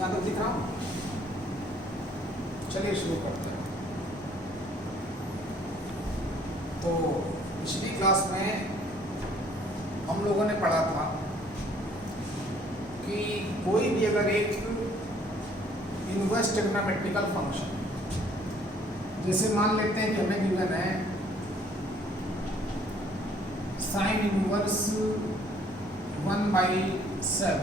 यहाँ तो दिख रहा हूँ। चलिए शुरू करते हैं। तो पिछली क्लास में हम लोगों ने पढ़ा था कि कोई भी अगर एक इनवर्स ट्रिग्नोमेट्रिकल फंक्शन, जैसे मान लेते हैं कि हमें गिवन है साइन इनवर्स 1/7,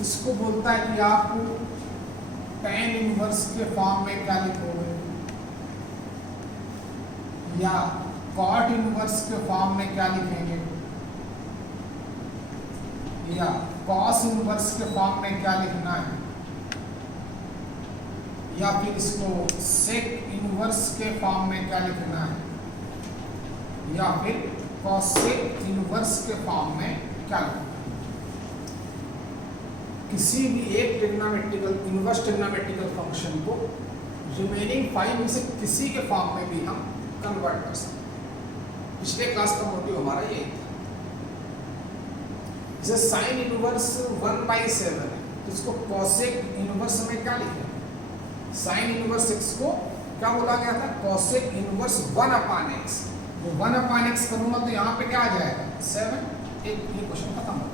इसको बोलता है कि आप tan इनवर्स के फॉर्म में क्या लिखोगे या cot इनवर्स के फॉर्म में क्या लिखेंगे या cos इनवर्स के फॉर्म में क्या लिखना है, या फिर इसको sec इनवर्स के फॉर्म में क्या लिखना है, या फिर cosec इनवर्स के फॉर्म में क्या लिखना है। किसी भी एक ट्रिग्नोमेट्रिकल इनवर्स ट्रिग्नोमेट्रिकल फंक्शन को रिमेनिंग 5 में से किसी के फॉर्म में भी हम कन्वर्ट कर सकते हैं। पिछले क्लास का मोटिव हमारा यही था। जैसे साइन इनवर्स 1/7 है तो इसको कॉसेक इनवर्स में क्या लिखें, साइन इनवर्स x को क्या बोला गया था, कॉसेक इनवर्स 1/x। वो 1/x करूंगा तो यहाँ पे क्या आ जाएगा 7। एक ये क्वेश्चन खत्म हो।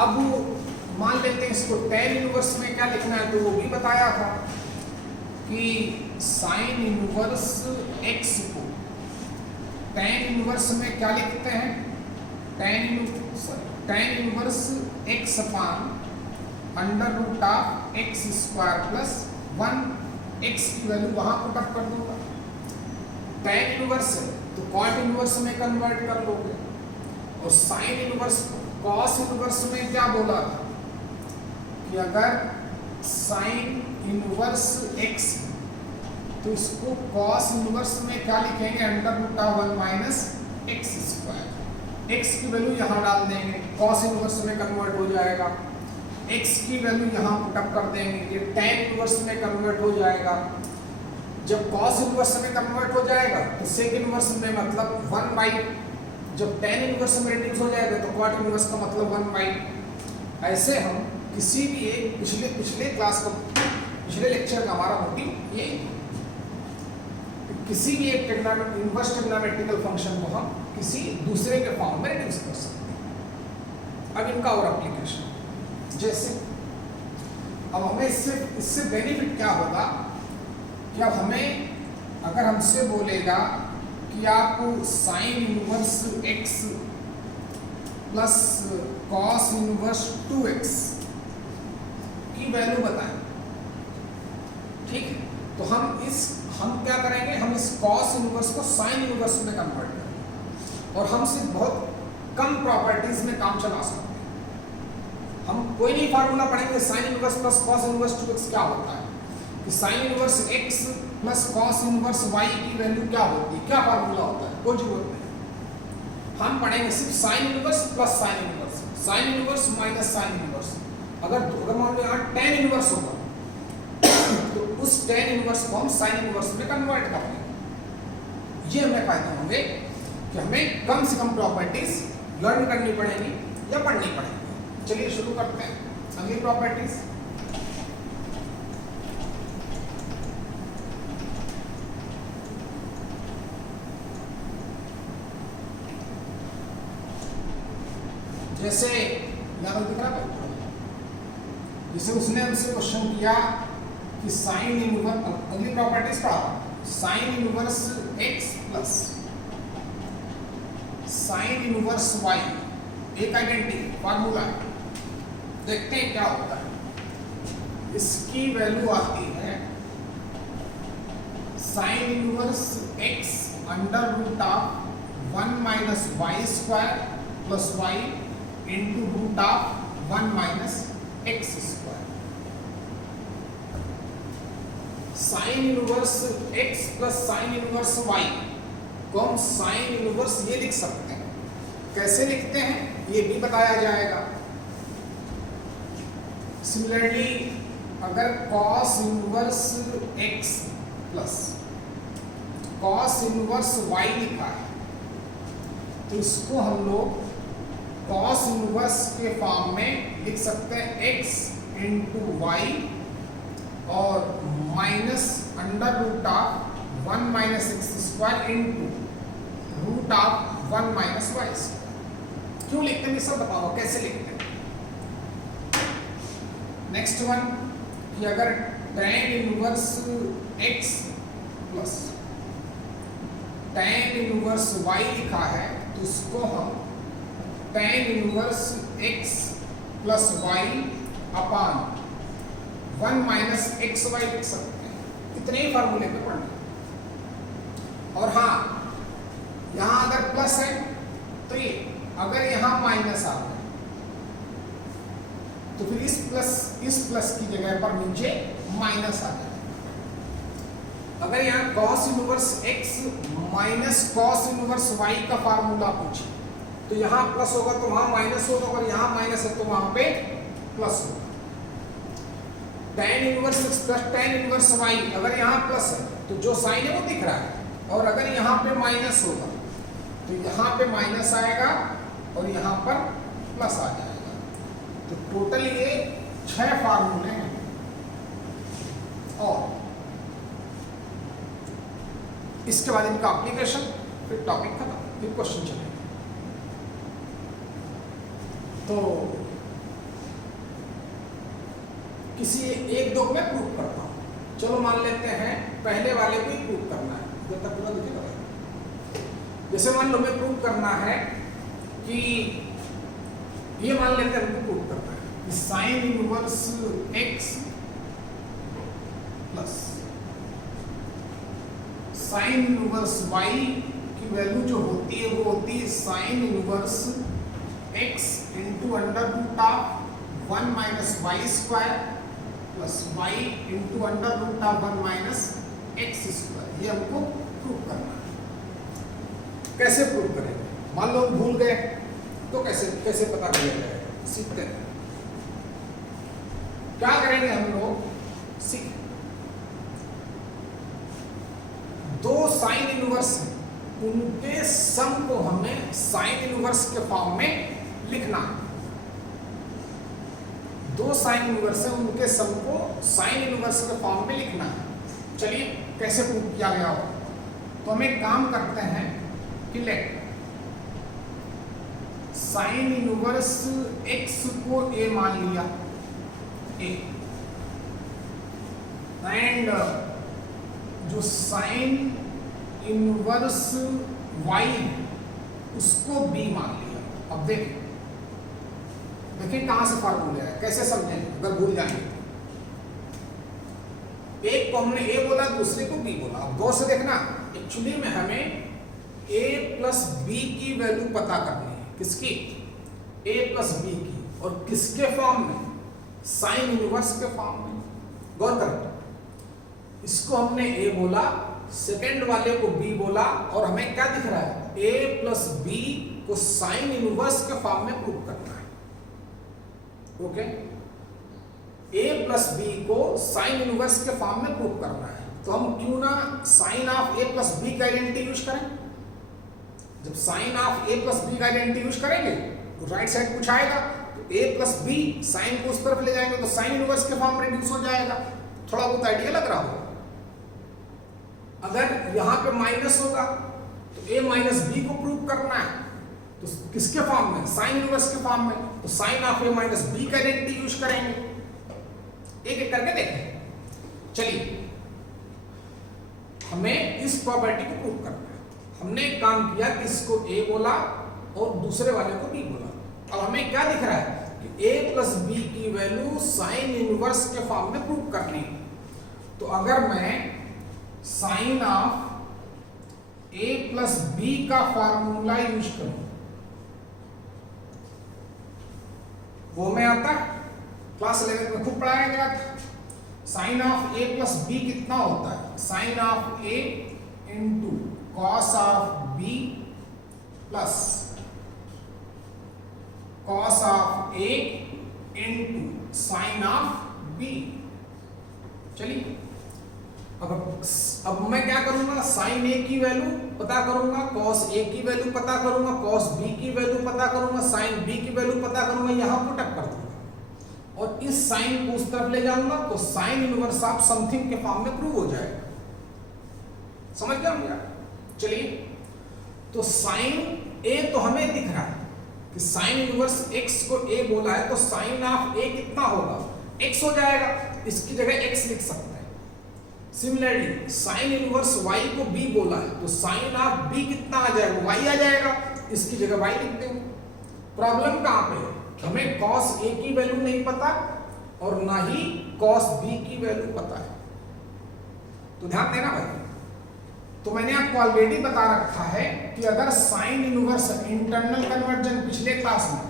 अब मान लेते हैं इसको tan इनवर्स में क्या लिखना है, तो वो भी बताया था कि साइन इनवर्स x को tan इनवर्स में क्या लिखते हैं, tan इनवर्स x अपान √x² + 1, x की वैल्यू वहां पुट अप कर दूंगा। tan इनवर्स है तो cot इनवर्स में कन्वर्ट कर लोगे, और साइन इनवर्स cos इनवर्स में क्या बोला था कि अगर साइन इनवर्स x तो इसको cos इनवर्स में क्या लिखेंगे, √1 - x²। x की वैल्यू यहाँ डाल देंगे, cos इनवर्स में कन्वर्ट हो जाएगा, x की वैल्यू यहाँ पुट अप कर देंगे, ये tan इनवर्स में कन्वर्ट हो जाएगा। जब cos इनवर्स में कन्वर्ट हो जाएगा तो sec इनवर्स में मतलब 1/, जब tan इनवर्स में रिड्यूस हो जाएगा तो cot इनवर्स का मतलब 1/। ऐसे हम किसी भी एक पिछले क्लास का पिछले लेक्चर का हमारा मोटिव यही है, किसी भी एक इनवर्स ट्रिग्नोमेट्रिकल फंक्शन को हम किसी दूसरे के फॉर्म में रिड्यूस कर सकते हैं। अब इनका और एप्लीकेशन, जैसे अब हमें इससे बेनिफिट क्या होगा कि अब हमें अगर हमसे बोलेगा कि आप sign inverse x plus cos inverse 2x की वैल्यू बताएं, ठीक है, तो हम क्या करेंगे, हम इस cos इनवर्स को साइन इनवर्स में कन्वर्ट करेंगे और हम सिर्फ बहुत कम प्रॉपर्टीज में काम चला सकते हैं। हम कोई नहीं फार्मूला पढ़ेंगे sine inverse plus cos inverse 2x क्या होता है, कि sine inverse x plus cos inverse y की वैल्यू क्या होती है, क्या फार्मूला होता है, कोई जरूरत नहीं। हम पढ़ेंगे सिर्फ sine inverse plus sine inverse, sine inverse minus sine inverse. अगर मान लो यहाँ tan इनवर्स होगा तो उस tan इनवर्स को हम साइन इनवर्स में कन्वर्ट कर लेंगे। ये हमें फायदा होंगे कि हमें कम से कम प्रॉपर्टीज लर्न करनी पड़ेगी या पढ़नी पड़ेगी। चलिए शुरू करते हैं अगली प्रॉपर्टीज। जैसे यहाँ दिख रहा है, जैसे उसने हमसे क्वेश्चन किया कि साइन इनवर्स, अगली प्रॉपर्टीज का sign inverse x plus sine inverse y, एक आइडेंटिटी फार्मूला है, देखते हैं क्या होता है। इसकी वैल्यू आती है sine inverse x √1 - y² + y × √1 - x²। Sign inverse x plus sine inverse y को हम साइन इनवर्स ये लिख सकते हैं। कैसे लिखते हैं ये भी बताया जाएगा। सिमिलरली अगर cos inverse x plus cos inverse y लिखा है तो इसको हम लोग कॉस इनवर्स के फॉर्म में लिख सकते हैं x इंटू वाई और minus under root of 1 minus x square into root of 1 minus y square. क्यों लिखते हैं ये सब बताओ, कैसे लिखते हैं। नेक्स्ट वन कि अगर tan inverse x plus tan inverse y लिखा है तो इसको हम tan inverse x plus y अपान 1 माइनस एक्स वाई लिख सकते हैं। इतने ही फार्मूले पे पढ़ना। और हाँ, यहां अगर प्लस है तो ये, अगर यहां माइनस आ गया तो फिर इस प्लस की जगह पर नीचे माइनस आ जाए। अगर यहाँ cos inverse x minus cos inverse y का फार्मूला पूछे तो यहाँ प्लस होगा तो वहां माइनस होगा, और यहाँ माइनस है तो वहां पे प्लस होगा। tan inverse x plus tan inverse y, अगर यहाँ प्लस है तो जो साइन है वो दिख रहा है, और अगर यहाँ पे माइनस होगा तो यहाँ पे माइनस आएगा और यहाँ पर प्लस आ जाएगा। तो टोटल ये 6 फार्मूले हैं। और इसके बाद इनका एप्लीकेशन, फिर टॉपिक खत्म, फिर क्वेश्चन चलेगा। तो किसी एक दो में प्रूव करता हूं। चलो मान लेते हैं पहले वाले को ही प्रूव करना है, जब तक पूरा दिखेगा। जैसे मान लो मैं प्रूव करना है कि ये मान लेते हैं हमको प्रूव करना है कि sine inverse x plus sine inverse y की वैल्यू जो होती है वो होती है sine inverse x into under root of 1 minus y square plus y into under root of 1 minus x square. ये हमको प्रूव करना है। कैसे प्रूव करेंगे? मान लो हम भूल गए तो कैसे पता किया जाएगा, सीखते हैं। क्या करेंगे हम लोग, सीख दो साइन इनवर्स हैं, उनके सम को हमें साइन इनवर्स के फॉर्म में लिखना है। दो साइन इनवर्स हैं, उनके सम को साइन इनवर्स के फॉर्म में लिखना है। चलिए कैसे प्रूव किया गया हो, तो हम एक काम करते हैं कि लेट साइन इनवर्स x को a मान लिया a, एंड जो साइन इनवर्स y है उसको b मान लिया। अब देखिए कहां से फार्मूला है, कैसे समझेंगे अगर भूल जाएंगे। एक को हमने a बोला, दूसरे को b बोला। अब गौर से देखना, एक्चुअली में हमें a प्लस b की वैल्यू पता करनी है। किसकी? a प्लस b की। और किसके फॉर्म में? साइन इनवर्स के फॉर्म में। गौर करो, इसको हमने a बोला, सेकेंड वाले को b बोला, और हमें क्या दिख रहा है? a प्लस b को साइन इनवर्स के फॉर्म में प्रूव करना है। ओके, a प्लस b को साइन इनवर्स के फॉर्म में प्रूव करना है। तो हम क्यों ना sine of a plus b का आइडेंटिटी यूज करें। जब sine of a plus b का आइडेंटिटी यूज करेंगे तो राइट साइड कुछ आएगा, तो a प्लस b साइन को उस तरफ ले जाएंगे तो साइन इनवर्स के फॉर्म में रिड्यूस हो जाएगा। थोड़ा बहुत आइडिया लग रहा होगा। अगर यहां पे माइनस होगा तो a माइनस b को प्रूव करना है, तो किसके फॉर्म में? साइन इनवर्स के फॉर्म में। तो sine of a minus b का आइडेंटिटी यूज करेंगे। एक एक करके देखें। चलिए, हमें इस प्रॉपर्टी को प्रूव करना है। हमने एक काम किया कि इसको a बोला और दूसरे वाले को b बोला। अब हमें क्या दिख रहा है कि a प्लस b की वैल्यू साइन इनवर्स के फॉर्म में प्रूव करनी है। तो अगर मैं sine of a plus b का फॉर्मूला यूज करूं, वो में आता है, क्लास 11 में खूब पढ़ाया गया था। Sine of a plus b कितना होता है? Sine of a into cos of b plus cos of a into sine of b। चलिए अब मैं क्या करूं, करूंगा, साइन ए की वैल्यू पता करूंगा, कॉस ए की वैल्यू पता करूंगा, कॉस बी की वैल्यू पता करूंगा, साइन बी की वैल्यू पता करूंगा, यहां पुटअप कर दूंगा और इस साइन को उस तरफ ले जाऊंगा तो साइन इनवर्स ऑफ समथिंग के फॉर्म में प्रूव हो जाएगा। समझ गया भैया? चलिए, तो साइन ए तो हमें दिख रहा है कि साइन इनवर्स x को a बोला है तो साइन ऑफ a कितना होगा, x हो जाएगा, इसकी जगह x लिख सकते हैं। सिमिलरली साइन इनवर्स y को b बोला है तो साइन ऑफ b कितना आ जाएगा, y आ जाएगा, इसकी जगह y लिख देंगे। प्रॉब्लम कहां पे है, हमें cos a की वैल्यू नहीं पता और ना ही cos b की वैल्यू पता है, तो ध्यान देना भाई। तो मैंने आपको ऑलरेडी बता रखा है कि अगर साइन इनवर्स इंटरनल कन्वर्जन पिछले क्लास में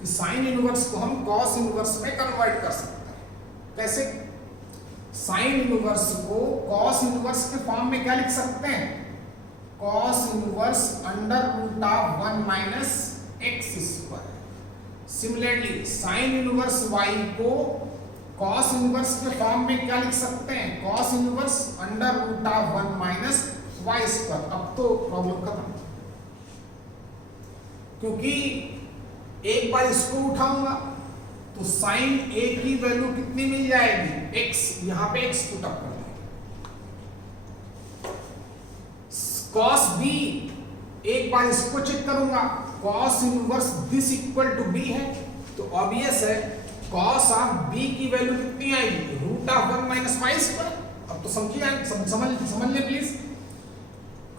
कि साइन इनवर्स को हम कॉस इनवर्स में कन्वर्ट कर सकते हैं। कैसे? साइन इनवर्स को कॉस इनवर्स के फॉर्म में क्या लिख सकते हैं, cos inverse under root of 1 minus x square. Similarly sine inverse y को कॉस इनवर्स के फॉर्म में क्या लिख सकते हैं, cos inverse under root of 1 minus y square. अब तो प्रॉब्लम खत्म, क्योंकि एक बार इसको उठाऊंगा तो साइन ए की वैल्यू कितनी मिल जाएगी, x, यहां पे x पुटअप कर देंगे। कॉस बी, एक बार इसको चेक करूंगा, cos inverse this equal to b है तो ऑब्वियस है कॉस ऑफ बी की वैल्यू कितनी आएगी, root of 1 minus y square. अब तो समझिए, समझ ले प्लीज।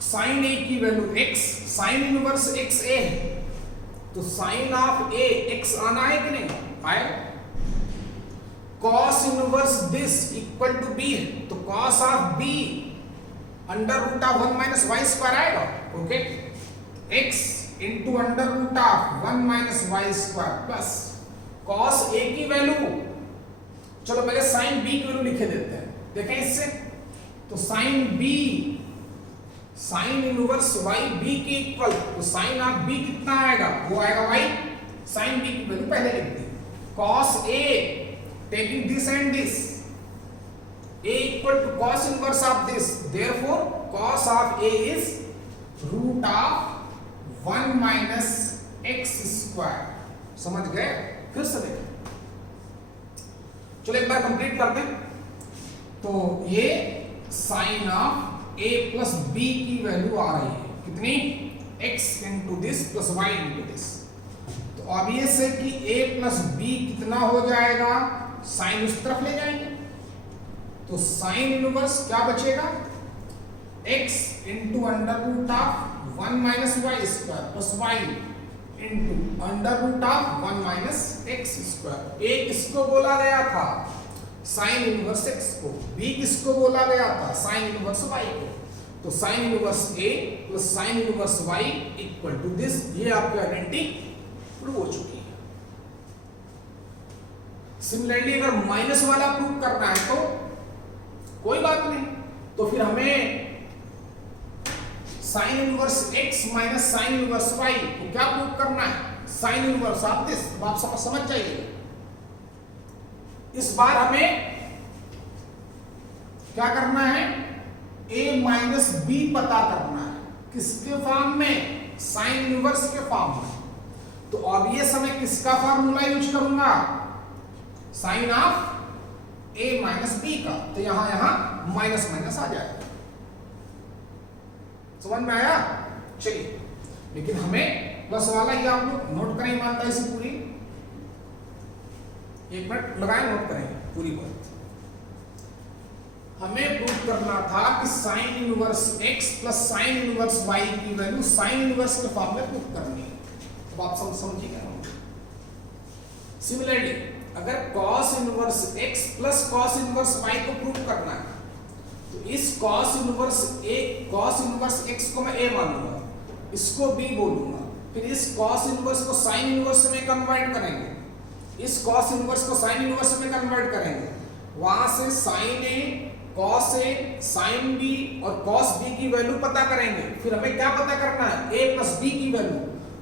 साइन ए की value x, sine inverse x a है तो साइन ऑफ a x आना है कि नहीं, आएगा। Cos inverse this equal to b है तो cos of b under root of 1 minus y square आएगा, okay. x into under root of 1 minus y square plus cos a की value, चलो पहले साइन b की वैल्यू लिखे देते हैं, देखें इससे। तो sine b, sine inverse y b के इक्वल तो साइन ऑफ b कितना आएगा, वो आएगा y, साइन b की वैल्यू पहले लिख दी। cos a taking this and this, a equal to cos inverse of this, therefore cos ऑफ a is root of 1 minus x square. समझ गए? फिर से देखें, चलो एक बार कंप्लीट कर दें। तो ये sine of a plus b की वैल्यू आ रही है कितनी, x into this plus y into this. तो ऑब्वियस है कि a प्लस b कितना हो जाएगा, साइन उस तरफ ले जाएंगे तो साइन इनवर्स क्या बचेगा, x into under root of 1 minus y square plus y into under root of 1 minus x square. a किसको बोला गया था, साइन इनवर्स x को, b किसको बोला गया था, साइन इनवर्स y को। तो sine inverse a plus sine inverse y equal to this, ये आपकी आइडेंटिटी प्रूव हो चुकी है। सिमिलरली अगर माइनस वाला प्रूव करना है तो कोई बात नहीं, तो फिर हमें sign inverse x minus sign inverse y को क्या प्रूव करना है, साइन इनवर्स ऑफ दिस। आप समझ जाइए, इस बार हमें क्या करना है, a माइनस b पता करना है, किसके फॉर्म में, साइन इनवर्स के फॉर्म में। तो ऑब्वियस हमें किसका फार्मूला यूज करूंगा, sine of a minus b का, तो यहां माइनस माइनस आ जाएगा। समझ में आया? चलिए, लेकिन हमें प्लस वाला ही आप लोग नोट करें ईमानदारी से पूरी, एक मिनट लगाए, नोट करेंगे पूरी बात। हमें प्रूव करना था कि sine inverse x plus sine inverse y की वैल्यू साइन इनवर्स के फॉर्म में प्रूव करनी है। अब आप समझिएगा। सिमिलरली अगर cos inverse x plus cos inverse y को प्रूव करना है तो इस cos इनवर्स x को मैं a मान लूंगा, इसको b बोलूंगा, फिर इस cos इनवर्स को sin इनवर्स में कन्वर्ट करेंगे, इस cos इनवर्स को sin इनवर्स में कन्वर्ट करेंगे, वहां से sin a, cos a, sin b और cos b की वैल्यू पता करेंगे। फिर हमें क्या पता करना है, a प्लस b की वैल्यू,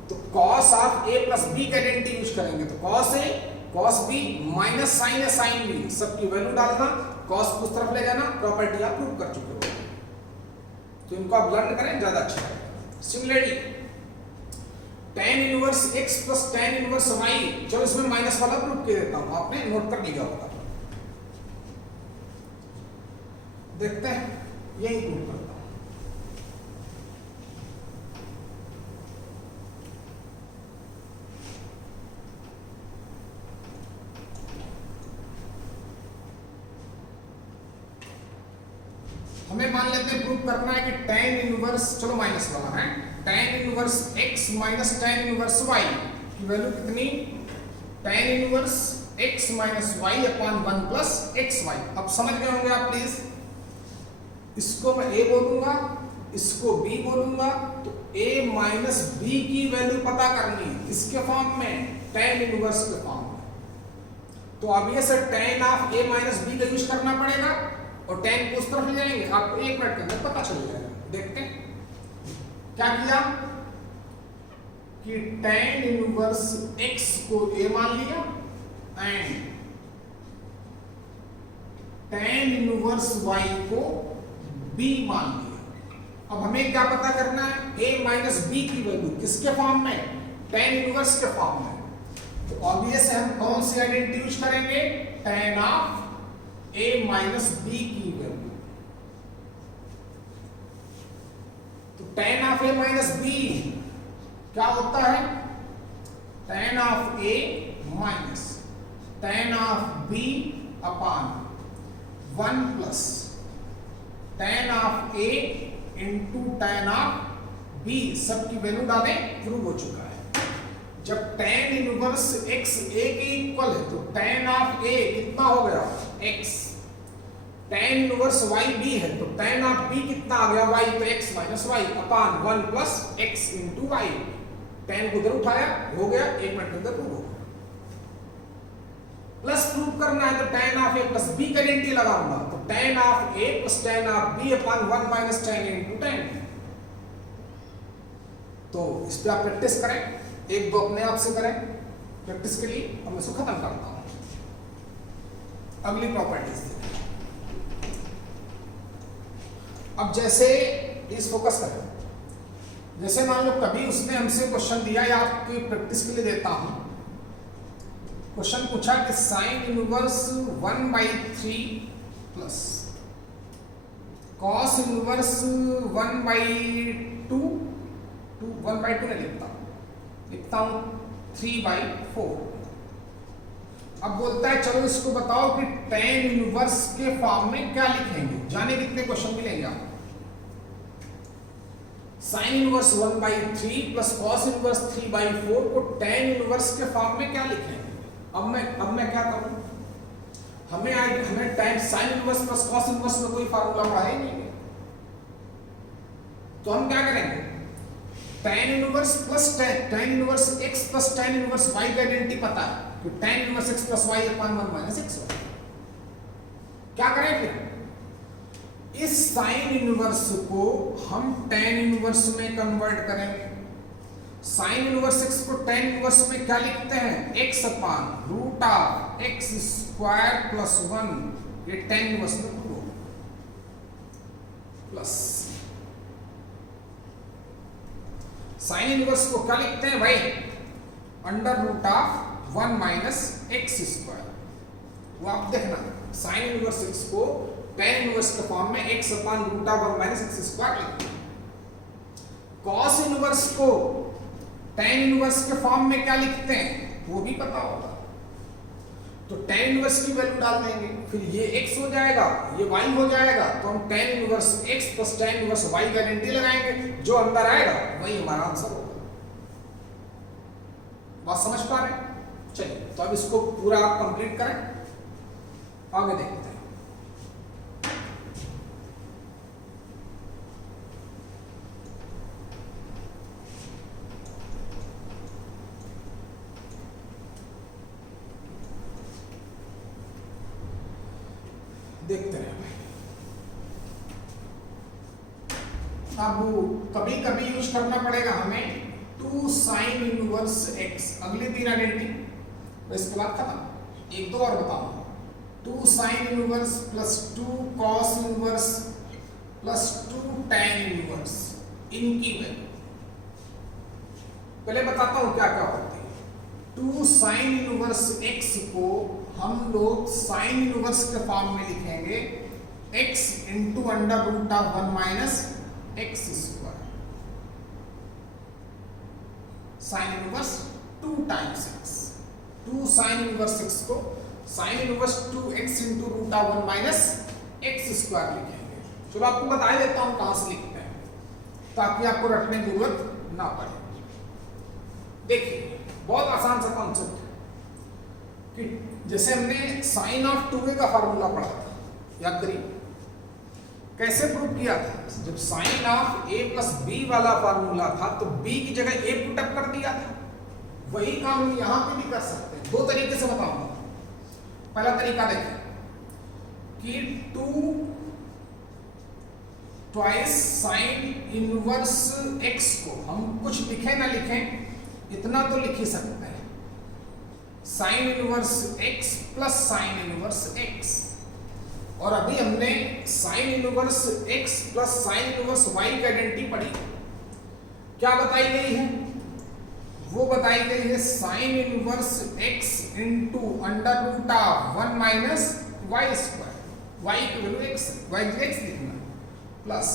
तो cos ऑफ a प्लस b का आइडेंटिटी यूज करेंगे, तो cos a cos b minus sin a sin b सबकी वैल्यू डालना, cos को उस तरफ ले जाना, प्रॉपर्टी आप प्रूव कर चुके हो। तो इनको आप लर्न करें ज्यादा अच्छा है। Similarly tan inverse x plus tan inverse y, चलो इसमें माइनस वाला प्रूफ कर देता हूं, आपने नोट कर लीजिए होगा। देखते हैं, यही प्रूफ करता हूं। हमें मान लेते हैं प्रूफ करना है कि tan इनवर्स, चलो माइनस वाला है, tan inverse x minus tan inverse y की वैल्यू कितनी, tan inverse x minus y upon 1 plus xy। अब समझ गए होंगे आप प्लीज, इसको मैं a बोलूंगा, इसको b बोलूंगा, तो a माइनस b की वैल्यू पता करनी है इसके फॉर्म में, tan इनवर्स के फॉर्म में। तो अब ये sir tan of a minus b का यूज करना पड़ेगा और tan को उस तरफ ले जाएंगे, आपको 1 मिनट के अंदर पता चल जाएगा। देखते हैं क्या किया कि tan इनवर्स x को a मान लिया एंड tan इनवर्स y को b मान लिया। अब हमें क्या पता करना है, a माइनस b की वैल्यू किसके फॉर्म में, tan इनवर्स के फॉर्म में। तो ऑब्वियस है, हम कौन सी आइडेंटिटी यूज करेंगे, tan of a minus b की वैल्यू। तो tan of a minus b क्या होता है, tan of a minus tan of b upon 1 plus tan of a into tan of b, सबकी वैल्यू डालें, प्रूव हो चुका है। जब tan इनवर्स x a के इक्वल है तो tan ऑफ a कितना हो गया, x, tan inverse y b है तो tan ऑफ b कितना आ गया, y, तो x minus y upon 1 plus x into y। tan को उधर उठाया, हो गया, 1 मिनट के अंदर प्रूव हो गया। प्लस प्रूव करना है तो tan of a plus b का आइडेंटिटी लगाऊंगा, तो tan of a plus tan of b upon 1 minus tan into tan। तो इस पे आप प्रैक्टिस करें, एक दो अपने आप से करें प्रैक्टिस के लिए। अब मैं इसको खत्म करता हूं, अगली प्रॉपर्टीज। अब जैसे प्लीज फोकस करें, जैसे मान लो कभी उसने हमसे क्वेश्चन दिया, या आपकी प्रैक्टिस के लिए देता हूं, क्वेश्चन पूछा कि sine inverse 1/3 plus cos inverse 1/2, 1/2 नहीं लिखता हूं 3/4। अब बोलता है चलो इसको बताओ कि tan इनवर्स के फॉर्म में क्या लिखेंगे, जाने कितने क्वेश्चन मिलेंगे आपको। Sine inverse 1/3 plus cos inverse 3/4 को tan इनवर्स के फॉर्म में क्या लिखेंगे। अब मैं क्या करूं, हमें tan sine inverse plus cos inverse में कोई फार्मूला पढ़ा ही नहीं है, तो हम क्या करेंगे, tan inverse plus tan inverse x plus tan inverse y का आइडेंटिटी पता है, तो tan inverse x plus y upon 1 minus xy। क्या करें फिर, इस साइन इनवर्स को हम tan इनवर्स में कन्वर्ट करेंगे। साइन इनवर्स x को tan इनवर्स में क्या लिखते हैं, x upon root of x square plus 1, ये tan इनवर्स में प्लस साइन इनवर्स को क्या लिखते हैं भाई, under root of 1 minus x square. वो आप देखना, साइन इनवर्स x को tan इनवर्स के फॉर्म में x upon root of 1 minus x square लिखते हैं। कॉस इनवर्स को tan इनवर्स के फॉर्म में क्या लिखते हैं, वो भी पता होगा, तो tan इनवर्स की वैल्यू डाल देंगे, फिर ये x हो जाएगा, ये y हो जाएगा, तो हम tan inverse x plus tan inverse y का आइडेंटिटी लगाएंगे, जो अंदर आएगा वही हमारा आंसर होगा। बात समझ पा रहे हैं, चलिए तो अब इसको पूरा आप कंप्लीट करें, आगे देखते हैं। देखते हैं अब कभी कभी यूज करना पड़ेगा हमें 2 साइन इनवर्स x, अगली 3 आइडेंटिटी, तो इसके बाद खत्म। एक दो और बताऊं, 2 sine inverse plus 2 cos inverse plus 2 tan inverse, इनकी वैल्यू पहले बताता हूं क्या क्या होती है। 2 sin इनवर्स x को हम लोग sin इनवर्स के फॉर्म में लिखेंगे x into under root of 1 minus x square, sine inverse 2 times x, 2 sine inverse x को sine inverse 2x into root of 1 minus x square लिखेंगे। चलो आपको बता देता हूं कहां से लिखते हैं ताकि आपको रटने की जरूरत ना पड़े। देखिए बहुत आसान सा कॉन्सेप्ट है कि जैसे हमने साइन ऑफ 2a का फार्मूला पढ़ा था, याद करिए कैसे प्रूव किया था। जब sine of a plus b वाला फार्मूला था तो b की जगह a पुट अप कर दिया था। वही काम हम यहां पे भी कर सकते हैं, दो तरीके से बताऊंगा। पहला तरीका देखें कि 2 ट्वाइस साइन इनवर्स x को हम कुछ लिखें ना लिखें इतना तो लिख ही सकते हैं, sine inverse x plus sine inverse x। और अभी हमने sine inverse x plus sine inverse y की आइडेंटिटी पढ़ी, क्या बताई गई है? वो बताई गई है sine inverse x into under root of 1 minus y square, y की वैल्यू x है, y की x लिखना, plus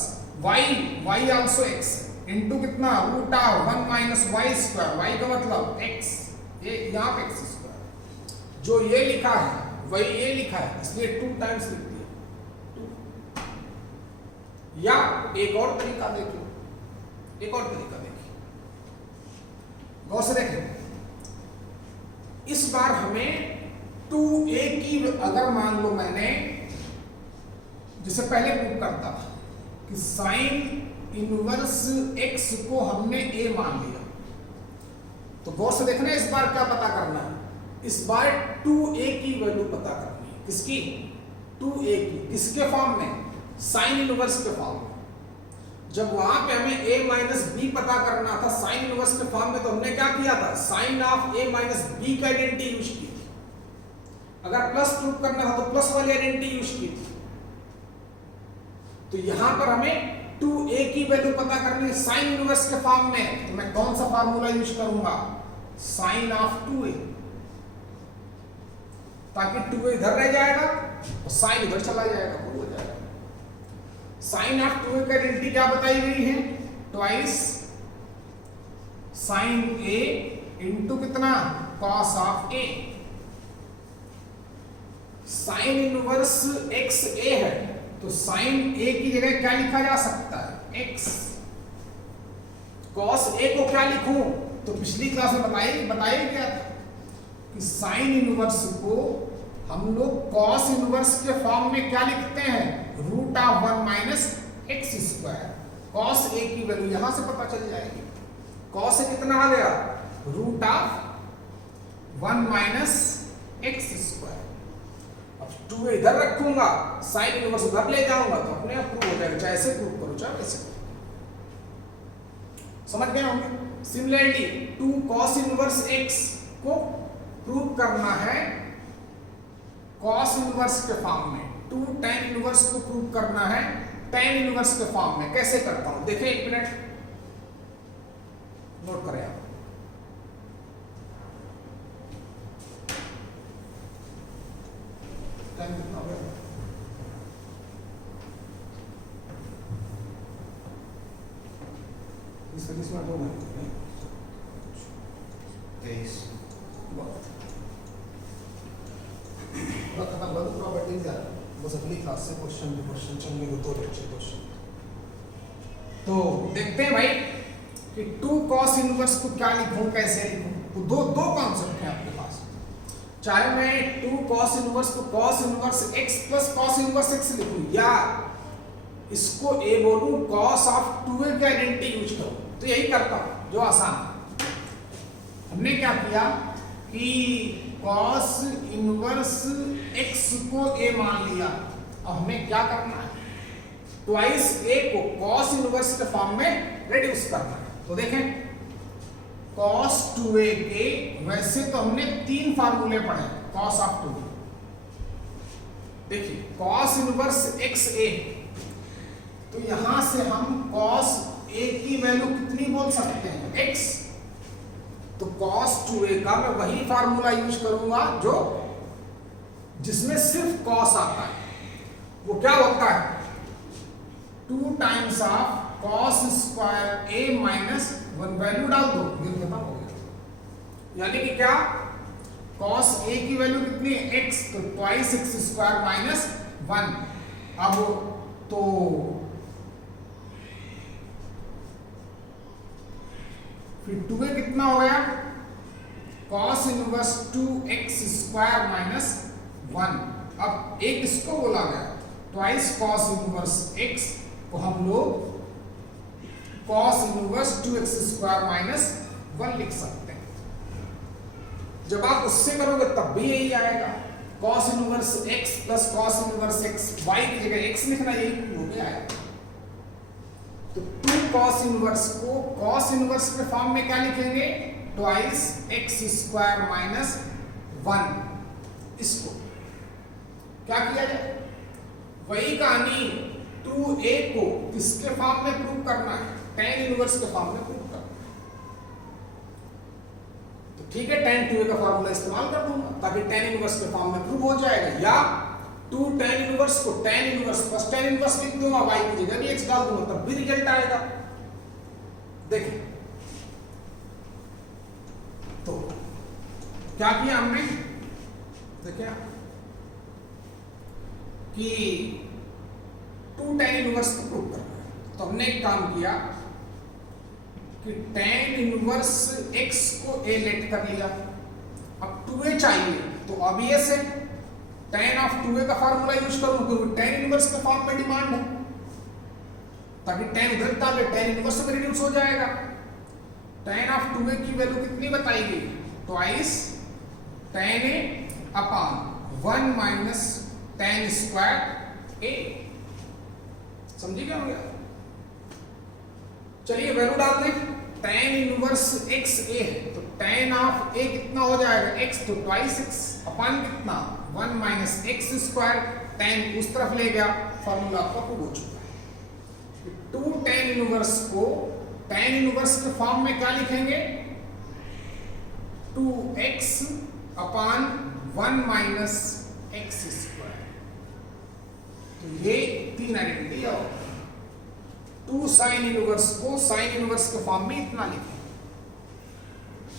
y also x into कितना root of 1 minus y square, y का मतलब x, ये यहाँ पे x स्क्वायर, जो ये लिखा है वही ये लिखा है इसलिए 2 टाइम्स लिख दिया 2। या एक और तरीका देखिए, एक और तरीका देखिए, गौर से देखें। इस बार हमें 2a की अगर मान लो मैंने जिसे पहले प्रूव करता था कि साइन इनवर्स x को हमने a मान लिया, तो गौर से देखना इस बार क्या पता करना है, इस बार 2a की वैल्यू पता करनी है। किसकी? 2a की। किसके फॉर्म में? साइन इनवर्स के फॉर्म में। जब वहां पे हमें a माइनस b पता करना था साइन इनवर्स के फॉर्म में, तो हमने क्या किया था? Sine of a minus b की आइडेंटिटी यूज की थी। अगर प्लस प्रूव करना था तो प्लस वाली आइडेंटिटी यूज की थी। तो यहां पर हमें 2a की वैल्यू पता करनी है साइन इनवर्स के फॉर्म में, तो मैं कौन सा फार्मूला यूज करूंगा? साइन ऑफ 2a, ताकि 2a इधर रह जाएगा और साइन इधर चला जाएगा, प्रूव हो जाएगा। साइन ऑफ 2a की आइडेंटिटी क्या बताई गई है? ट्वाइस साइन a इंटू कितना cos of a। Sign inverse x a है तो साइन a की जगह क्या लिखा जा सकता है? x। कॉस a को क्या लिखूं? तो पिछली क्लास में बताया क्या था कि साइन इनवर्स को हम लोग कॉस इनवर्स के फॉर्म में क्या लिखते हैं? Root of 1 minus x square. Cos a की वैल्यू यहां से पता चल जाएगी। कॉस a कितना आ गया? Root of 1 minus x square. अब 2a इधर रखूंगा, साइन इनवर्स उधर ले जाऊंगा तो अपने आप प्रूव हो जाएगा, चाहे ऐसे प्रूव करो चाहे वैसे। समझ गए होंगे? सिमिलरली 2 कॉस इनवर्स x को प्रूव करना है कॉस इनवर्स के फॉर्म में, 2 tan इनवर्स को प्रूव करना है tan इनवर्स के फॉर्म में। कैसे करता हूं देखें, एक मिनट नोट करें आप। टाइम कितना हो गया? इसका 20 मिनट हो गए। 23 खत्म कर दो प्रॉपर्टीज यार, बस अगली क्लास से क्वेश्चन पे क्वेश्चन चलने को, 2 लेक्चर क्वेश्चन। तो देखते हैं भाई कि 2 cos इनवर्स को क्या लिखूं, कैसे लिखूं। तो दो कॉन्सेप्ट हैं आपके पास, चाहे मैं 2 cos इनवर्स को cos inverse x plus cos inverse x लिखूं या इसको a बोलूं cos ऑफ 2a की आइडेंटिटी यूज करूं, तो यही करता हूं जो आसान। हमने क्या किया कि cos इनवर्स x को a मान लिया। अब हमें क्या करना है? ट्वाइस a को cos इनवर्स के फॉर्म में रिड्यूस करना है। तो देखें cos 2a के वैसे तो हमने 3 फार्मूले पढ़े cos ऑफ 2a। देखिए cos इनवर्स xa तो यहां से हम cos A की वैल्यू कितनी बोल सकते हैं, x। तो cos 2a का मैं वही फार्मूला यूज करूंगा जो जिसमें सिर्फ cos आता है। वो क्या होता है, 2 times of cos square a minus 1, value डाल दो, ये खत्म हो गया। यानी कि क्या, cos a की वैल्यू कितनी है, x, तो ट्वाइस x स्क्वायर माइनस 1। अब तो फिर 2a कितना हो गया, cos inverse 2x square minus 1। अब एक इसको बोला गया, ट्वाइस cos इनवर्स x को हम लोग cos inverse 2x square minus 1 लिख सकते हैं। जब आप उससे करोगे तब भी यही आएगा, cos inverse x plus cos inverse x, y की जगह x लिखना, यही हो गया है। तो 2 cos इनवर्स को cos इनवर्स के फॉर्म में क्या लिखेंगे, ट्वाइस x स्क्वायर माइनस 1। इसको क्या किया जाए, वही कहानी 2a को किसके फॉर्म में प्रूव करना है, tan इनवर्स के फॉर्म में प्रूव करना है। तो ठीक है, tan 2a का फॉर्मूला इस्तेमाल कर दूंगा ताकि tan इनवर्स के फॉर्म में प्रूव हो जाएगा, या 2 tan इनवर्स को tan inverse plus tan inverse लिख दूंगा, y की जगह भी x डाल दूंगा, तब भी रिजल्ट आएगा। देखिए तो क्या किया हमने, देखिए कि 2 tan इनवर्स को प्रूव करना है, तो हमने एक काम किया कि tan इनवर्स x को a लेट कर लिया। अब 2a चाहिए तो ऑब्वियस है tan ऑफ 2a का फार्मूला यूज करूं, क्योंकि tan इनवर्स के फॉर्म में डिमांड है, ताकि tan उधर डाले tan इनवर्स में रिड्यूस हो जाएगा। tan ऑफ 2a की वैल्यू कितनी बताई गई, twice tan a upon 1 minus tan square a। समझिए क्या हो गया, चलिए वैल्यू डाल दें। tan इनवर्स x a है, तो tan ऑफ a कितना हो जाएगा, x, तो ट्वाइस x अपॉन कितना 1 माइनस x स्क्वायर, tan उस तरफ ले गया, फॉर्मूला आपका प्रूव हो चुका है। 2 tan इनवर्स को tan इनवर्स के फॉर्म में क्या लिखेंगे, 2x upon 1 minus x square. तो ये 3 आइडेंटिटी है। 2 साइन इनवर्स को साइन इनवर्स के फॉर्म में इतना लिखें,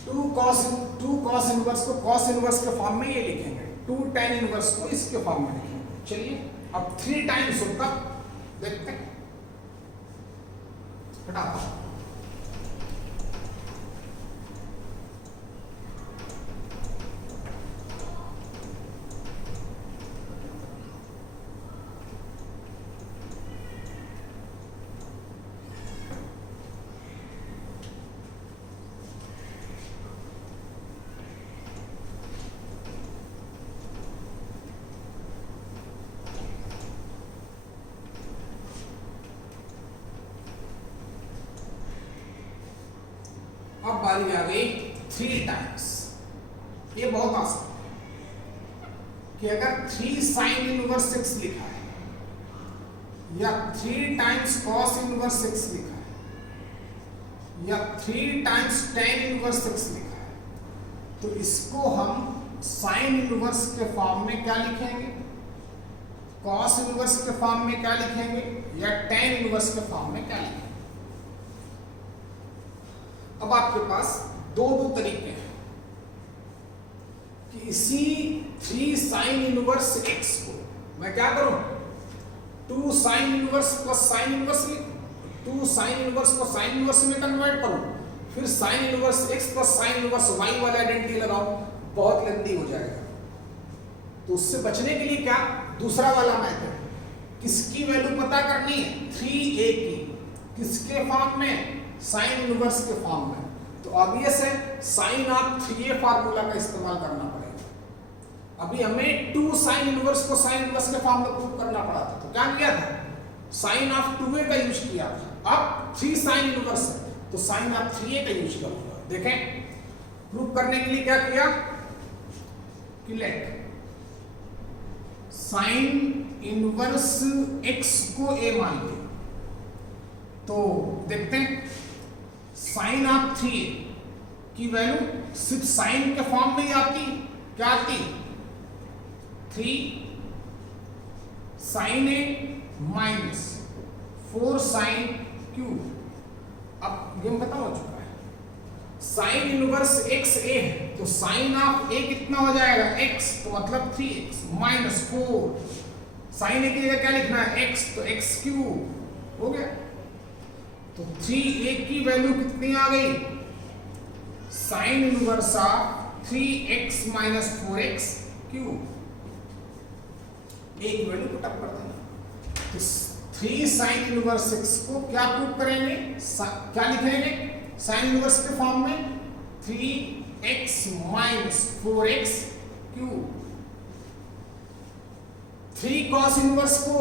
2 cos इनवर्स को cos इनवर्स के फॉर्म में ये लिखेंगे, 2 tan इनवर्स को इसके फॉर्म में लिखेंगे। चलिए अब 3 टाइम्स होता देखते हैं, हटाता हूं। अब बारी आ गई 3 टाइम्स। ये बहुत आसान है कि अगर 3 साइन इनवर्स x लिखा है या 3 टाइम्स cos इनवर्स x लिखा है या 3 टाइम्स tan इनवर्स x लिखा है, तो इसको हम साइन इनवर्स के फॉर्म में क्या लिखेंगे, cos इनवर्स के फॉर्म में क्या लिखेंगे, या tan इनवर्स के फॉर्म में क्या लिखेंगे। अब आपके पास दो तरीके हैं कि इसी 3 साइन इनवर्स x को मैं क्या करूं, 2 sine inverse plus sine inverse लिखूं, 2 साइन इनवर्स को साइन इनवर्स में कन्वर्ट करूं, फिर sign inverse x plus sine inverse y वाला आइडेंटिटी लगाऊं, बहुत लेंथी हो जाएगा। तो उससे बचने के लिए क्या, दूसरा वाला मेथड, किसकी वैल्यू पता करनी है, 3a की, किसके फॉर्म में, साइन इनवर्स के फॉर्म में। तो ऑब्वियस है साइन ऑफ 3a फार्मूला का इस्तेमाल करना पड़ेगा। अभी हमें 2 साइन इनवर्स को साइन इनवर्स के फॉर्म में प्रूव करना पड़ा था, तो क्या किया था, साइन ऑफ 2a का यूज किया था। अब 3 साइन इनवर्स है तो साइन ऑफ 3a का यूज करूंगा। देखें प्रूव करने के लिए क्या किया कि लेट साइन इनवर्स x को a मान लिया, तो देखते हैं साइन ऑफ 3 की वैल्यू सिर्फ साइन के फॉर्म में ही आती, क्या आती, 3 साइन ए माइनस 4 साइन क्यू। अब ये पता हो चुका है, साइन इनवर्स एक्स ए है तो साइन ऑफ ए कितना हो जाएगा, एक्स, तो मतलब 3x माइनस 4, साइन ए की जगह क्या लिखना है, x, तो x क्यूब हो गया। तो 3a की वैल्यू कितनी आ गई, sine inverse of 3x minus 4x cube. एक वैल्यू पुट अप कर देना, तो 3 साइन इनवर्स x को क्या प्रूव करेंगे, क्या लिखेंगे साइन इनवर्स के फॉर्म में, 3x minus 4x cube. 3 cos inverse को,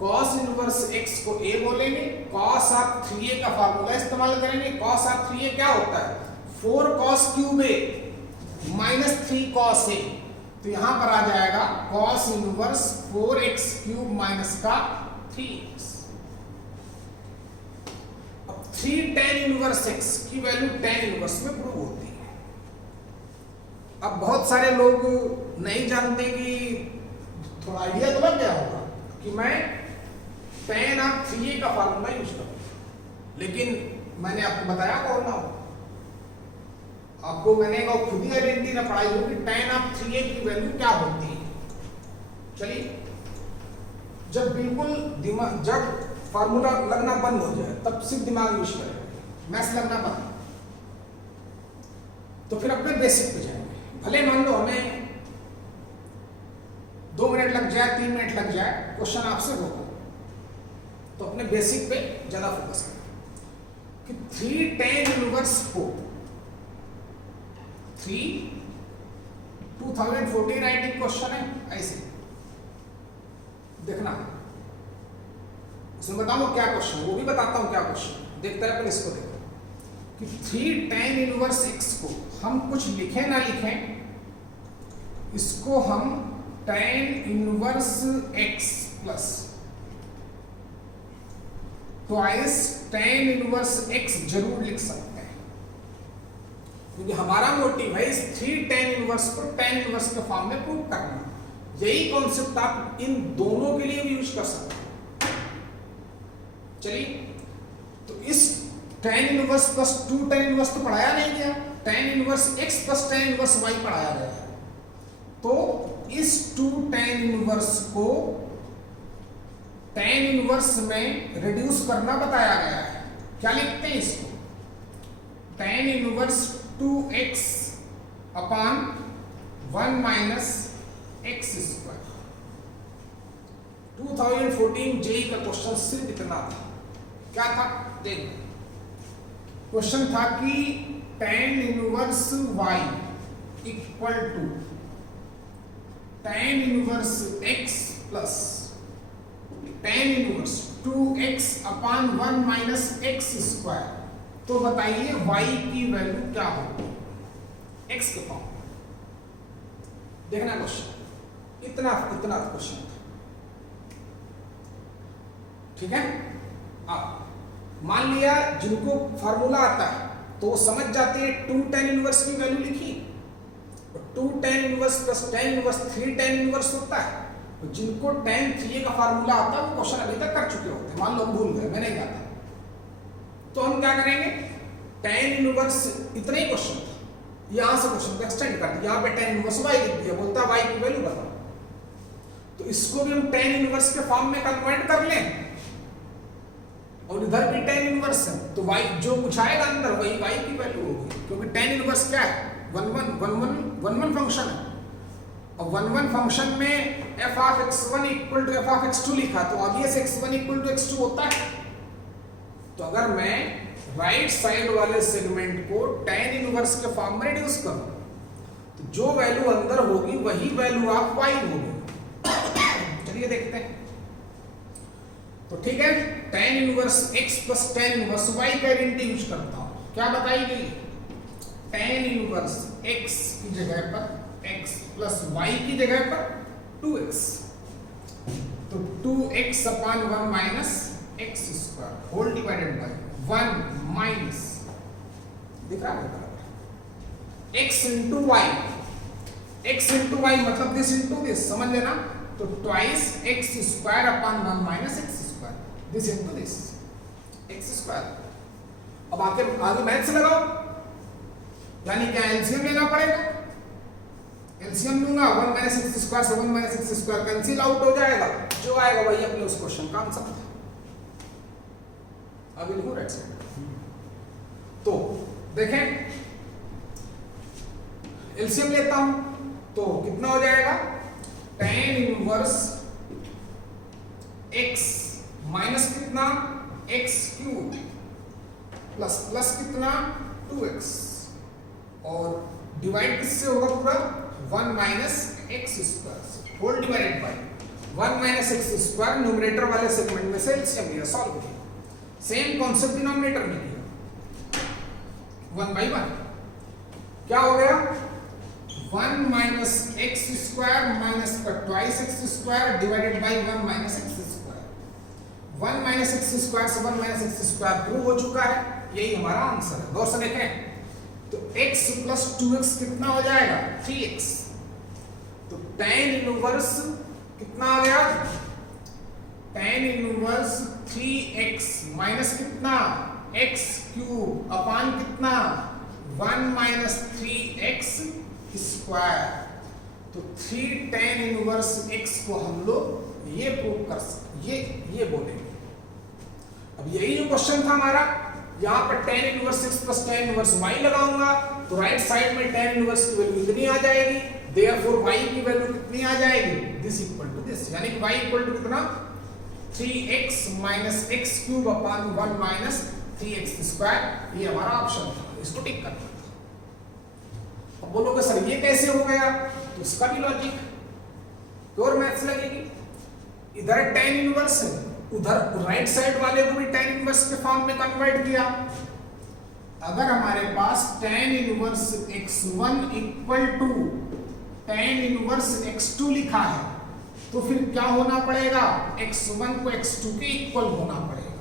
कॉस इनवर्स x को a बोलेंगे, कॉस ऑफ 3a का फार्मूला इस्तेमाल करेंगे। कॉस ऑफ 3a क्या होता है, 4 cos cube a minus 3 cos a, तो यहां पर आ जाएगा cos inverse 4x cube minus का 3x। अब 3 tan इनवर्स x की वैल्यू tan इनवर्स में प्रूव होती है। अब बहुत सारे लोग नहीं जानते कि, थोड़ा आइडिया तो लग गया होगा कि मैं tan ऑफ 3a का फार्मूला यूज करूं, लेकिन मैंने आपको बताया कौन ना हो, आपको मैंने खुद ही आइडेंटिटी ना पढ़ाई हो कि tan ऑफ 3a की वैल्यू क्या होती है। चलिए, जब बिल्कुल दिमाग, जब फार्मूला लगना बंद हो जाए तब सिर्फ दिमाग यूज करेंगे, मैथ्स लगना बंद, तो फिर अपने बेसिक पे जाएंगे। भले मान लो हमें 2 मिनट लग जाए, 3 मिनट लग जाए, क्वेश्चन आपसे होगा, तो अपने बेसिक पे ज्यादा फोकस करें कि 3 tan इनवर्स को 2014 राइटिंग क्वेश्चन है, ऐसे देखना, उसमें बताऊं क्या क्वेश्चन, वो भी बताता हूं क्या क्वेश्चन, देखते रहे, पहले इसको देखो कि 3 tan इनवर्स x को हम कुछ लिखें ना लिखें, इसको हम tan inverse x plus twice tan inverse x जरूर लिख सकते हैं, क्योंकि हमारा मोटिव है इस 3 tan इनवर्स को tan इनवर्स के फॉर्म में प्रूव करना। यही कॉन्सेप्ट आप इन दोनों के लिए भी यूज कर सकते हैं। चलिए, तो इस tan inverse plus 2 tan inverse तो पढ़ाया नहीं गया, tan inverse x plus tan inverse y पढ़ाया गया है, तो इस 2 tan इनवर्स को tan इनवर्स में रिड्यूस करना बताया गया है। क्या लिखते हैं इसको, tan inverse 2x upon 1 minus x square. 2014 JEE का क्वेश्चन सिर्फ इतना था, क्या था, देखो क्वेश्चन था कि tan inverse y equal to tan inverse x plus tan inverse 2x upon 1 minus x square. तो बताइए y की वैल्यू क्या होगी, x के फॉर्म में। देखना क्वेश्चन, इतना क्वेश्चन था, ठीक है। अब मान लिया जिनको फार्मूला आता है तो वो समझ जाते हैं 2 tan इनवर्स की वैल्यू लिखी, 2 tan inverse plus tan inverse 3 tan inverse होता है। तो जिनको tan 3a का फार्मूला आता है वो क्वेश्चन अभी तक कर चुके होते हैं, मान लो भूल गए, मैं नहीं आता, तो हम क्या करेंगे, tan इनवर्स इतना ही क्वेश्चन था, यहां से क्वेश्चन को एक्सटेंड कर दिया, यहाँ पे tan इनवर्स y लिख दिया, बोलता है y की वैल्यू बताओ, तो इसको भी हम tan इनवर्स के फॉर्म में कन्वर्ट कर लें, और इधर भी tan इनवर्स है, तो y जो कुछ आएगा अंदर वही y की वैल्यू होगी, क्योंकि tan इनवर्स क्या है, 1 फंक्शन है, और 1 फंक्शन में f of x1 equal to f of x2 लिखा, तो obvious x1 equal to x2 होता है। तो अगर मैं राइट साइड वाले सेगमेंट को tan इनवर्स के फॉर्म में रिड्यूस करूं, तो जो वैल्यू अंदर होगी वही वैल्यू ऑफ y होगी। चलिए देखते हैं, तो ठीक है, tan inverse x plus tan inverse y का आइडेंटिटी यूज करता हूं, क्या बताई गई, tan इनवर्स x की जगह पर x प्लस y की जगह पर 2x, तो 2x upon 1 minus x square whole divided by 1 minus, दिख रहा है बराबर, x into y, x into y मतलब दिस इंटू दिस, समझ लेना। तो twice x square upon 1 minus x square, this into this x square. अब आगे मैथ से लगाओ, यानी क्या एलसीएम लेना पड़ेगा, एलसीएम लूंगा 1 माइनस एक्स स्क्वायर से 1 minus x square cancel out हो जाएगा, जो आएगा वही अपने उस क्वेश्चन का आंसर था। अभी लिखो राइट साइड। तो देखें एलसीएम लेता हूं तो कितना हो जाएगा, tan इनवर्स x माइनस कितना x क्यूब प्लस प्लस कितना 2x और डिवाइड किससे होगा पूरा 1 minus x square whole divided by 1 minus x square, numerator वाले सेगमेंट में से एलसीएम लिया, सॉल्व किया, सेम कॉन्सेप्ट डिनोमिनेटर में किया, 1 बाई 1 क्या हो गया 1 माइनस एक्स स्क्वायर माइनस का twice x square divided by 1 minus x square, 1 minus x square से 1 माइनस एक्स स्क्वायर प्रूव हो चुका है, यही हमारा आंसर है। गौर से देखें तो x प्लस 2x कितना हो जाएगा 3x, तो tan इनवर्स कितना आ गया, tan इनवर्स 3x माइनस कितना x क्यूब अपान कितना 1 माइनस 3x स्क्वायर, तो 3 tan इनवर्स x को हम लोग ये प्रूव कर सकते, ये बोलेंगे। अब यही जो क्वेश्चन था हमारा, यहाँ पर tan inverse x plus tan inverse y लगाऊंगा तो राइट साइड में tan इनवर्स की वैल्यू इतनी आ जाएगी, देयरफॉर y की वैल्यू कितनी आ जाएगी, दिस इक्वल टू दिस, यानी कि y इक्वल टू कितना 3x minus x cube upon 1 minus 3x square, ये हमारा ऑप्शन था, इसको टिक करना था। अब बोलोगे सर ये कैसे हो गया, तो इसका भी लॉजिक प्योर मैथ्स लगेगी, इधर tan इनवर्स है, उधर राइट साइड वाले को भी tan इनवर्स के फॉर्म में कन्वर्ट किया। अगर हमारे पास tan inverse x1 equal to tan inverse x2 लिखा है तो फिर क्या होना पड़ेगा, x1 को x2 के इक्वल होना पड़ेगा।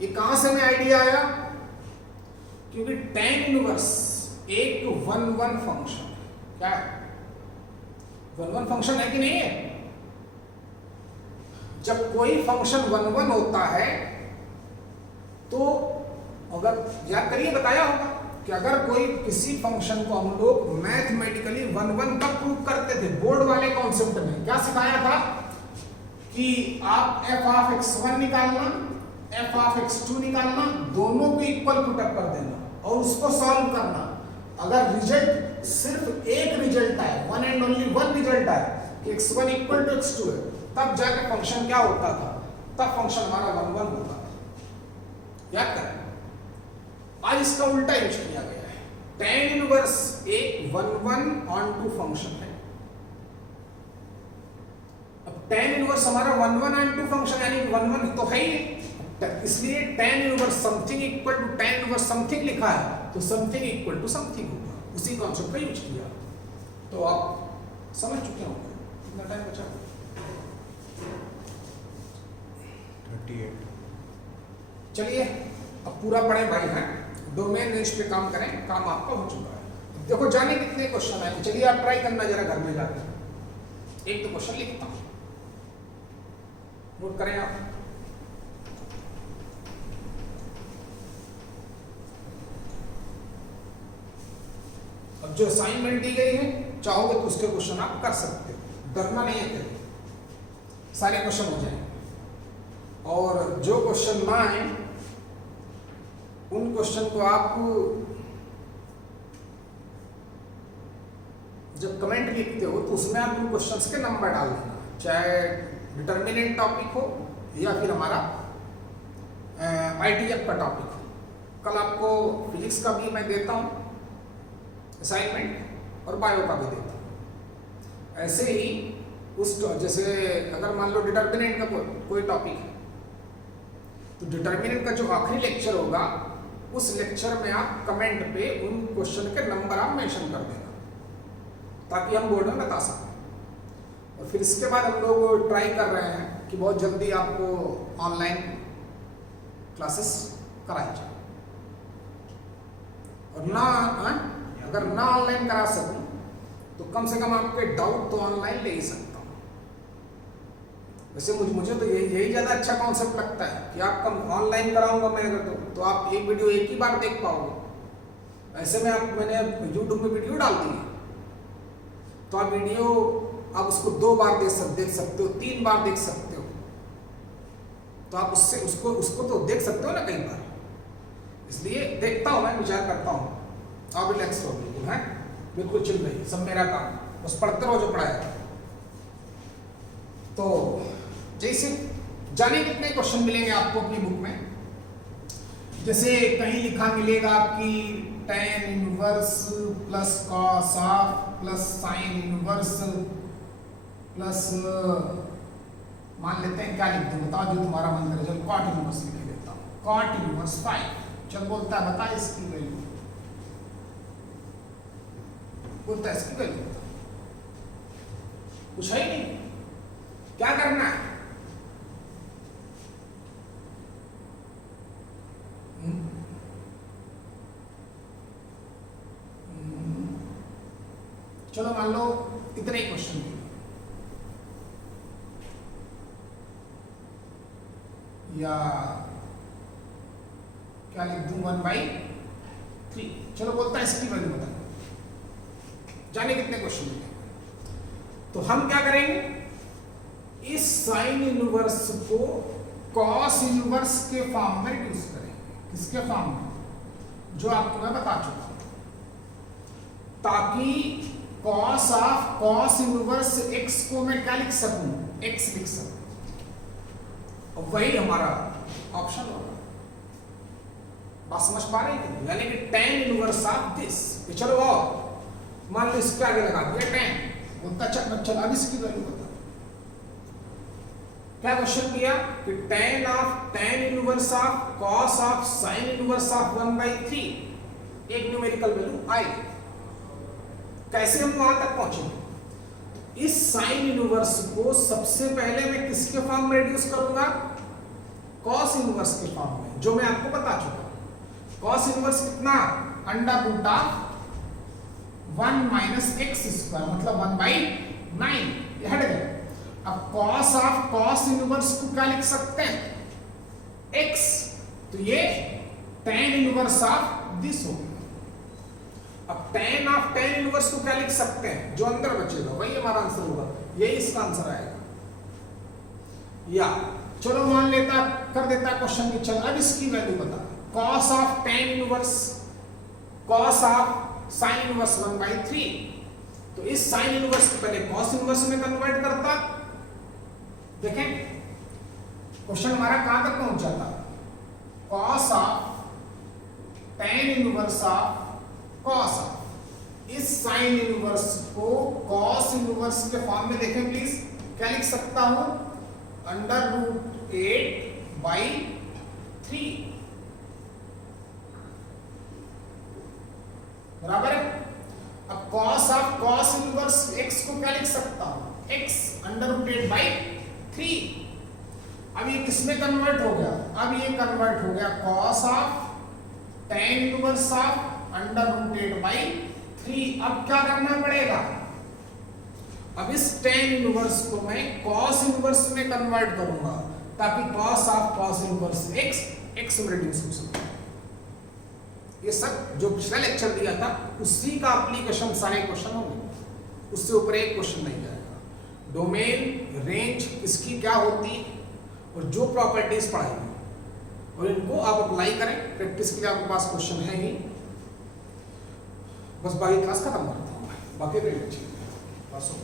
ये कहां से हमें आइडिया आया, क्योंकि tan इनवर्स एक 1-1 फंक्शन है, क्या है 1-1 फंक्शन है कि नहीं है। जब कोई फंक्शन 1-1 होता है तो अगर याद करिए बताया होगा कि अगर कोई किसी फंक्शन को हम लोग मैथमेटिकली 1-1 कब प्रूव करते थे, बोर्ड वाले कॉन्सेप्ट में क्या सिखाया था कि आप f ऑफ x1 निकालना f ऑफ x2 निकालना, दोनों को इक्वल पुटअप कर देना और उसको सॉल्व करना। अगर रिजल्ट सिर्फ एक रिजल्ट आए, one and only one result आए कि x1 इक्वल टू x2 है, तब जाके फंक्शन क्या होता था, तब फंक्शन हमारा 1-1 होता था। याद करें, आज इसका उल्टा यूज किया गया है। tan इनवर्स एक 1-1 ऑन टू फंक्शन है। अब tan इनवर्स हमारा 1-1 ऑन टू फंक्शन यानी 1-1 तो है ही, इसलिए tan inverse something equal to tan inverse something लिखा है, तो समथिंग इक्वल टू समथिंग होगा, उसी कॉन्सेप्ट का यूज किया। तो आप समझ चुके होंगे। कितना टाइम बचा, 38। चलिए अब पूरा पढ़े भाई हैं, डोमेन रेंज पे काम करें, काम आपका हो चुका है। देखो जाने कितने क्वेश्चन आए, चलिए आप ट्राई करना जरा घर में जाकर। एक तो क्वेश्चन लिखता हूं, नोट करें आप। अब जो असाइनमेंट दी गई है, चाहोगे तो उसके क्वेश्चन आप कर सकते हो, डरना नहीं है कहीं, सारे क्वेश्चन हो जाएंगे। और जो क्वेश्चन ना आए उन क्वेश्चन को आप जब कमेंट लिखते हो तो उसमें आप उन क्वेश्चंस के नंबर डाल देना, चाहे डिटर्मिनेंट टॉपिक हो या फिर हमारा आईटीएफ का टॉपिक हो। कल आपको फिजिक्स का भी मैं देता हूँ असाइनमेंट और बायो का भी देता हूँ। ऐसे ही उस जैसे अगर मान लो डिटर्मिनेंट का कोई टॉपिक है तो डिटर्मिनेंट का जो आखिरी लेक्चर होगा उस लेक्चर में आप कमेंट पे उन क्वेश्चन के नंबर आप मेंशन कर देना ताकि हम बोर्ड में बता सकें। और फिर इसके बाद हम लोग ट्राई कर रहे हैं कि बहुत जल्दी आपको ऑनलाइन क्लासेस कराई जाए। और ना अगर ना ऑनलाइन करा सकूं तो कम से कम आपके डाउट तो ऑनलाइन ले ही सकता हूं। वैसे मुझे तो यही ज़्यादा अच्छा कॉन्सेप्ट लगता है कि आपका ऑनलाइन कराऊंगा मैं अगर तो आप एक वीडियो एक ही बार देख पाओगे। ऐसे में मैंने यूट्यूब में वीडियो डाल दी है तो आप वीडियो आप उसको 2 बार देख सकते हो, 3 बार देख सकते हो, तो आप उसको तो देख सकते हो ना कई बार। इसलिए देखता हूँ मैं, विचार करता हूँ। आप रिलैक्स हो बिल्कुल, है बिल्कुल चिल रही, सब मेरा काम, बस पढ़ते रहो जो पढ़ाया। तो जैसे जाने कितने क्वेश्चन मिलेंगे आपको अपनी बुक में, जैसे कहीं लिखा मिलेगा कि tan inverse plus cos of plus sine inverse plus मान लेते हैं क्या लिख दूं, बताओ जो तुम्हारा मन करे। चलो कॉट इनवर्स लिख देता हूँ, कॉट इनवर्स 5। चल बोलता है बता इसकी वैल्यू, बोलता है इसकी वैल्यू कुछ है ही नहीं, क्या करना है? चलो मान लो इतने ही क्वेश्चन दिए, या क्या लिख दूं 1/3। चलो बोलता है इसकी वैल्यू बता, जाने कितने क्वेश्चन मिलेंगे। तो हम क्या करेंगे, इस साइन इनवर्स को कॉस इनवर्स के फॉर्म में रिड्यूस करेंगे। किसके फॉर्म में? जो आपको मैं बता चुका हूं, ताकि cos of cos inverse x को मैं क्या लिख सकूं, x लिख सकूं, और वही हमारा ऑप्शन होगा। बात समझ पा रहे हैं? यानी कि tan इनवर्स ऑफ दिस। चलो और मान लो इसके आगे लगा दिया tan, बोलता चल अब इसकी वैल्यू बता। क्या क्वेश्चन किया कि tan inverse of cos of sin inverse of 1/3 एक न्यूमेरिकल वैल्यू आई। कैसे हम वहां तक पहुंचेंगे? इस साइन इनवर्स को सबसे पहले मैं किसके फॉर्म में रिड्यूस करूंगा, कॉस इनवर्स के फॉर्म में, जो मैं आपको बता चुका हूं। कॉस इनवर्स कितना, under root of 1 minus x square, मतलब 1/9, ये हट गया। अब कॉस ऑफ कॉस इनवर्स को क्या लिख सकते हैं, एक्स, तो ये tan इनवर्स ऑफ दिस हो गया। अब tan ऑफ tan इनवर्स को क्या लिख सकते हैं, जो अंदर बचेगा वही हमारा आंसर होगा, यही इसका आंसर आएगा। या चलो मान लेता कर देता क्वेश्चन की, चल अब इसकी वैल्यू बता। cos of tan inverse cos of sin inverse 1/3, तो इस sin इनवर्स को पहले cos इनवर्स में कन्वर्ट करता। देखें क्वेश्चन हमारा कहां तक पहुंच जाता, cos of tan inverse of cos of, इस साइन इनवर्स को cos इनवर्स के फॉर्म में देखें प्लीज, क्या लिख सकता हूं, अंडर रूट 8/3, बराबर है। अब cos of cos inverse x को क्या लिख सकता हूं, x अंडर रूट 8/3। अब ये किसमें कन्वर्ट हो गया, अब ये कन्वर्ट हो गया cos of tan inverse of under root 8/3। अब क्या करना पड़ेगा, अब इस tan इनवर्स को मैं cos इनवर्स में कन्वर्ट करूंगा, ताकि cos of cos inverse x में रिड्यूस हो सके। ये सब जो पिछला लेक्चर दिया था उसी का एप्लीकेशन सारे क्वेश्चन होंगे, उससे ऊपर एक क्वेश्चन नहीं जाएगा। डोमेन रेंज किसकी क्या होती है और जो प्रॉपर्टीज पढ़ाएंगे, और इनको आप अप्लाई करें। प्रैक्टिस के लिए आपके पास क्वेश्चन है ही, बस बाकी क्लास खत्म करता हूँ, बाकी बस हो